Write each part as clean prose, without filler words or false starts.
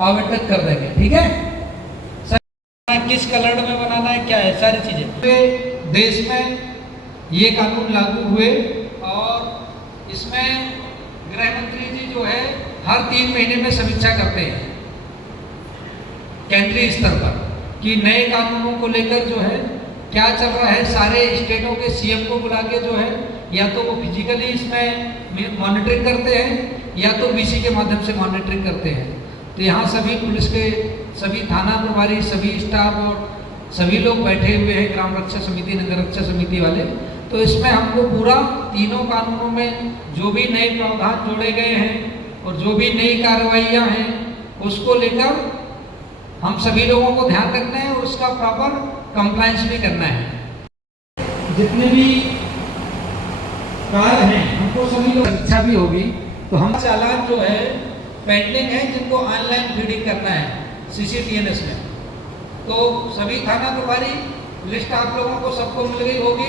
आवंटित कर देंगे। ठीक है, किस कलर में बनाना है, क्या है, सारी चीजें। देश में ये कानून लागू हुए और इसमें गृह मंत्री जी जो है हर 3 महीने में समीक्षा करते हैं केंद्रीय स्तर पर कि नए कानूनों को लेकर जो है क्या चल रहा है। सारे स्टेटों के सीएम को बुला के जो है या तो वो फिजिकली इसमें मॉनिटरिंग करते हैं या तो बीसी के माध्यम से मॉनिटरिंग करते हैं। तो यहाँ सभी पुलिस के सभी थाना प्रभारी, सभी स्टाफ और सभी लोग बैठे हुए हैं, ग्राम रक्षा समिति, नगर रक्षा समिति वाले। तो इसमें हमको पूरा तीनों कानूनों में जो भी नए प्रावधान जोड़े गए हैं और जो भी नई कार्रवाइयाँ हैं उसको लेकर हम सभी लोगों को ध्यान रखना है और उसका प्रॉपर कंप्लायंस भी करना है। जितने भी कार्य हैं हमको सभी लोग इच्छा भी होगी तो हम चालान जो है पेंडिंग है जिनको ऑनलाइन फीडिंग करना है CCTNS में, तो सभी थाना प्रभारी लिस्ट आप लोगों को सबको मिल गई होगी।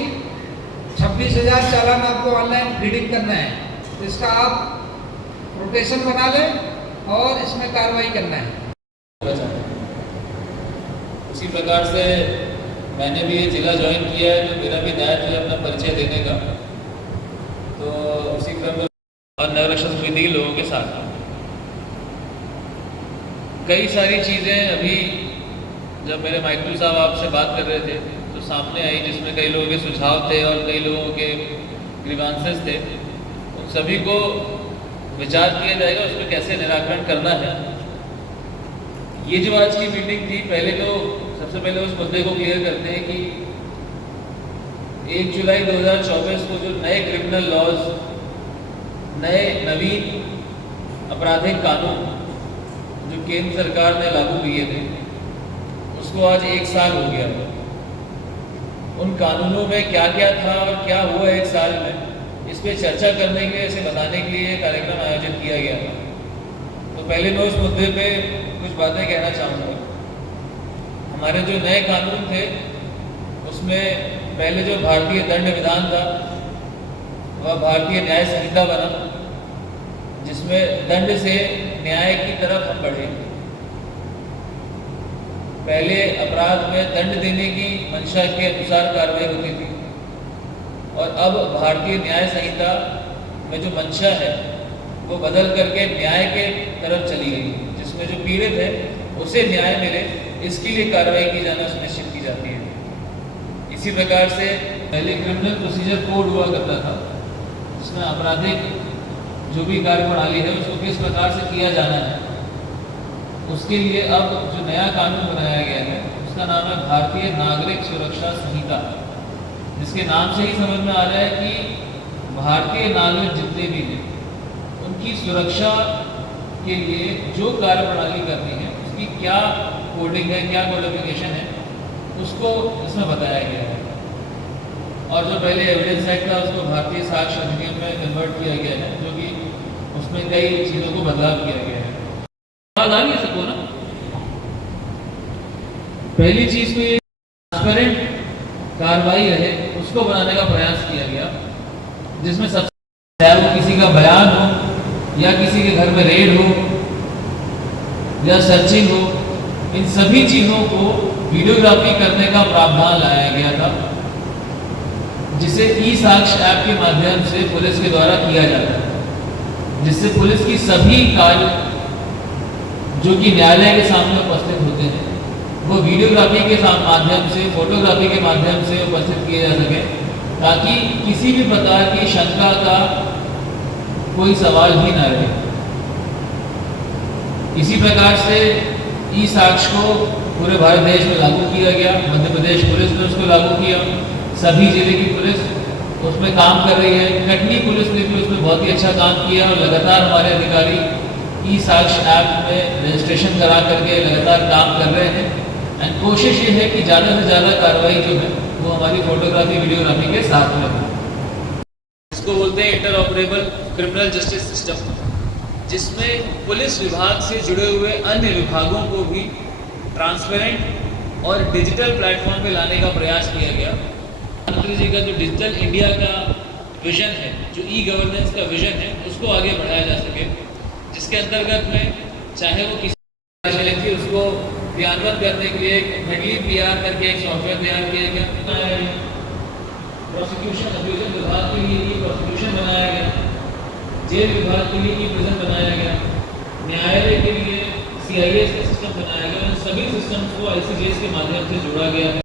26,000 चालान आपको ऑनलाइन फीडिंग करना है, तो इसका आप रोटेशन बना लें और इसमें कार्रवाई करना है। उसी प्रकार से मैंने भी जिला ज्वाइन किया है, तो मेरा भी दायित्व है अपना परिचय देने का। तो उसी क्रम में और नगर रक्षा समिति के लोगों के साथ कई सारी चीज़ें अभी जब मेरे माइकल साहब आपसे बात कर रहे थे तो सामने आई, जिसमें कई लोगों के सुझाव थे और कई लोगों के ग्रीवांसेस थे। उन सभी को विचार किया जाएगा उसमें कैसे निराकरण करना है। ये जो आज की मीटिंग थी, पहले तो सबसे पहले उस मुद्दे को क्लियर करते हैं कि 1 जुलाई 2024 को जो नए क्रिमिनल लॉज, नए नवीन आपराधिक कानून जो केंद्र सरकार ने लागू किए थे उसको आज 1 साल हो गया। उन कानूनों में क्या क्या था और क्या हुआ 1 साल में, इस पे चर्चा करने के लिए, इसे बताने के लिए कार्यक्रम आयोजित किया गया था। तो पहले मैं उस मुद्दे पे कुछ बातें कहना चाहूँगा। हमारे जो नए कानून थे उसमें पहले जो भारतीय दंड विधान था वह भारतीय न्याय संहिता बना, जिसमें दंड से न्याय की तरफ हम बढ़े। पहले अपराध में दंड देने की मंशा के अनुसार कार्रवाई होती थी और अब भारतीय न्याय संहिता में जो मंशा है वो बदल करके न्याय के तरफ चली गई, जिसमें जो पीड़ित है उसे न्याय मिले इसके लिए कार्रवाई की जाना सुनिश्चित की जाती है। इसी प्रकार से पहले क्रिमिनल प्रोसीजर कोड हुआ करता था, जिसमें आपराधिक जो भी कार्य प्रणाली है उसको किस प्रकार से किया जाना है, उसके लिए अब जो नया कानून बनाया गया है उसका नाम है भारतीय नागरिक सुरक्षा संहिता, जिसके नाम से ही समझ में आ रहा है कि भारतीय नागरिक जितने भी हैं उनकी सुरक्षा के लिए जो कार्य प्रणाली करनी है उसकी क्या कोडिंग है, क्या कोडिफिकेशन है, उसको इसमें बताया गया है। और जो पहले एविडेंस एक्ट था उसको भारतीय साक्ष्य अधिनियम में कन्वर्ट किया गया है, जो कि उसमें कई चीज़ों को बदलाव किया गया है। बात आ गई सबको ना। पहली चीज तो ये ट्रांसपेरेंट कार्रवाई रहे उसको बनाने का प्रयास किया गया, जिसमें सबसे चाहे वो किसी का बयान हो या किसी के घर में रेड हो या सर्चिंग हो, इन सभी चीज़ों को वीडियोग्राफी करने का प्रावधान लाया गया था, जिसे ई साक्ष्य ऐप के माध्यम से पुलिस के द्वारा किया जाता है, जिससे पुलिस की सभी कार्य जो कि न्यायालय के सामने उपस्थित होते हैं वो वीडियोग्राफी के माध्यम से, फोटोग्राफी के माध्यम से उपस्थित किए जा सके, ताकि किसी भी प्रकार की शंका का कोई सवाल ही ना रहे। इसी प्रकार से ई साक्ष्य को पूरे भारत देश में लागू किया गया। मध्य प्रदेश पुलिस ने उसको लागू किया, सभी जिले की पुलिस उसमें काम कर रही है। कटनी पुलिस ने भी उसमें बहुत ही अच्छा काम किया और लगातार हमारे अधिकारी ई साक्ष्य ऐप में रजिस्ट्रेशन करा करके लगातार काम कर रहे हैं। एंड कोशिश ये है कि ज़्यादा से ज़्यादा कार्रवाई जो है वो हमारी फोटोग्राफी वीडियोग्राफी के साथ में हो। इसको बोलते हैं इंटरऑपरेबल क्रिमिनल जस्टिस सिस्टम, जिसमें पुलिस विभाग से जुड़े हुए अन्य विभागों को भी ट्रांसपेरेंट और डिजिटल प्लेटफॉर्म पे लाने का प्रयास किया गया। प्रधानमंत्री जी का जो डिजिटल इंडिया का विजन है, जो ई गवर्नेंस का विजन है, उसको आगे बढ़ाया जा सके, जिसके अंतर्गत में चाहे वो किसी चली थी उसको क्रियान्वित करने के लिए हेडली PR करके एक सॉफ्टवेयर तैयार किया गया। प्रोसिक्यूशन अब्यूजन विभाग के लिए प्रोसिक्यूशन बनाया गया, जेल विभाग के लिए प्रिजन बनाया गया, न्यायालय के लिए CIS का सिस्टम बनाया गया। इन सभी सिस्टम्स को ICJs के माध्यम से जोड़ा गया है।